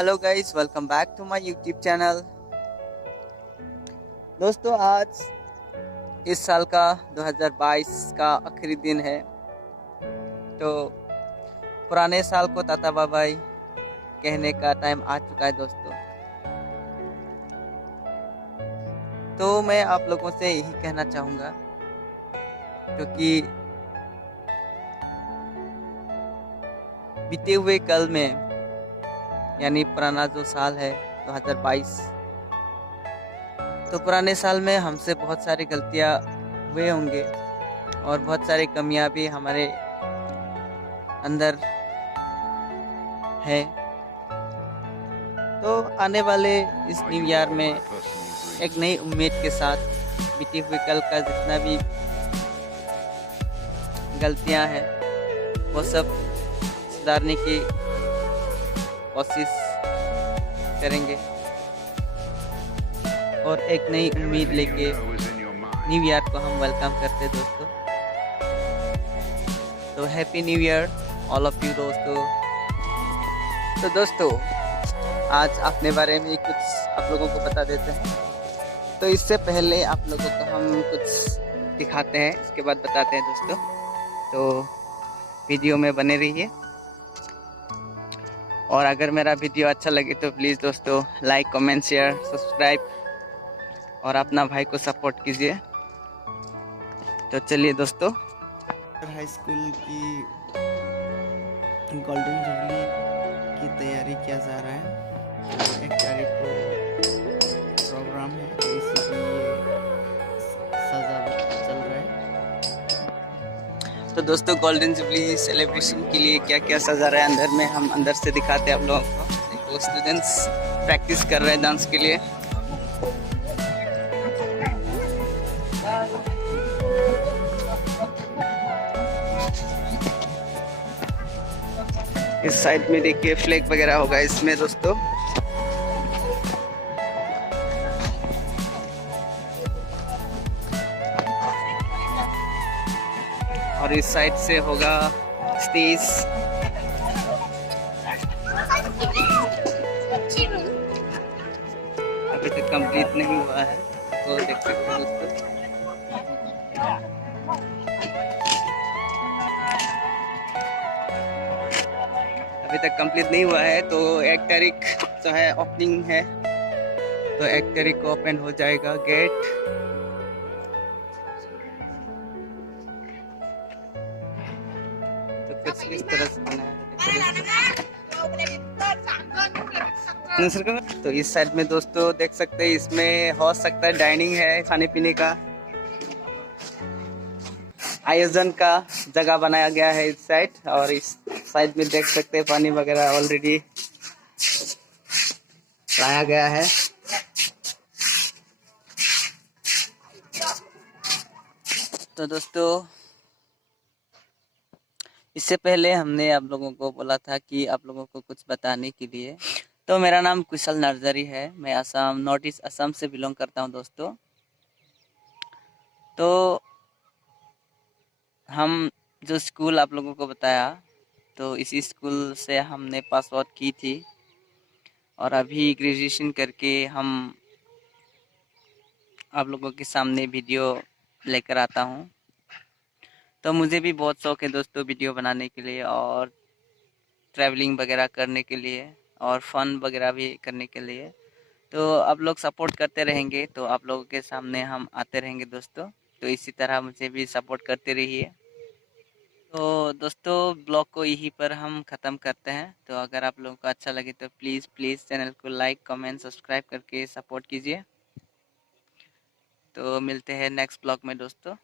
Hello guys, welcome back to my YouTube channel. दोस्तों, आज इस साल का 2022 का आखिरी दिन है। तो पुराने साल को टाटा बाय बाय कहने का टाइम आ चुका है दोस्तों। तो मैं आप लोगों से यही कहना चाहूँगा, क्योंकि बीते हुए कल में यानी पुराना जो साल है 2022, तो पुराने साल में हमसे बहुत सारी गलतियाँ हुए होंगे और बहुत सारी कमियां भी हमारे अंदर है। तो आने वाले इस न्यू ईयर में एक नई उम्मीद के साथ बीते हुए कल का जितना भी गलतियां हैं वो सब सुधारने की कोशिश करेंगे और एक नई उम्मीद लेके न्यू ईयर को हम वेलकम करते हैं दोस्तों। तो happy new year all of you दोस्तों। तो दोस्तों, आज अपने बारे में कुछ आप लोगों को बता देते हैं। तो इससे पहले आप लोगों को हम कुछ दिखाते हैं, इसके बाद बताते हैं दोस्तों। तो वीडियो में बने रहिए और अगर मेरा वीडियो अच्छा लगे तो प्लीज़ दोस्तों लाइक, कमेंट, शेयर, सब्सक्राइब और अपना भाई को सपोर्ट कीजिए। तो चलिए दोस्तों, हाई स्कूल की गोल्डन जुबली की तैयारी किया जा रहा है। तो 1 तारीख को प्रोग्राम है, तो इसी के लिए सजावट चल रहा है। तो दोस्तों गोल्डन जुबली सेलिब्रेशन के लिए क्या क्या सजा रहा है अंदर में, हम अंदर से दिखाते हैं आप लोगों को। देखो, स्टूडेंट्स प्रैक्टिस कर रहे हैं डांस के लिए। इस साइड में देखिए फ्लैग वगैरह होगा इसमें दोस्तों। और इस साइड से होगा स्टेज। अभी तक कंप्लीट नहीं हुआ है, तो देख सकते हैं दोस्तों। अभी तक कंप्लीट नहीं हुआ है, तो 1 तारीख जो है ओपनिंग है, तो 1 तारीख को ओपन हो जाएगा गेट। तो कुछ इस तरह से बना है। तो इस साइड में दोस्तों देख सकते हैं, इसमें हो सकता है डाइनिंग है, खाने पीने का आयोजन का जगह बनाया गया है इस साइड। और इस साइड में देख सकते हैं पानी वगैरह ऑलरेडी लाया गया है। तो दोस्तों, इससे पहले हमने आप लोगों को बोला था कि आप लोगों को कुछ बताने के लिए। तो मेरा नाम कुशल नर्जरी है, मैं असम, नॉर्थ ईस्ट असम से बिलोंग करता हूं दोस्तों। तो हम जो स्कूल आप लोगों को बताया, तो इसी स्कूल से हमने पास आउट की थी और अभी ग्रेजुएशन करके हम आप लोगों के सामने वीडियो लेकर आता हूं। तो मुझे भी बहुत शौक है दोस्तों वीडियो बनाने के लिए और ट्रैवलिंग वगैरह करने के लिए और फन वगैरह भी करने के लिए। तो आप लोग सपोर्ट करते रहेंगे तो आप लोगों के सामने हम आते रहेंगे दोस्तों। तो इसी तरह मुझे भी सपोर्ट करते रहिए। तो दोस्तों, ब्लॉग को यहीं पर हम ख़त्म करते हैं। तो अगर आप लोगों को अच्छा लगे तो प्लीज़ चैनल को लाइक, कमेंट, सब्सक्राइब करके सपोर्ट कीजिए। तो मिलते हैं नेक्स्ट ब्लॉग में दोस्तों।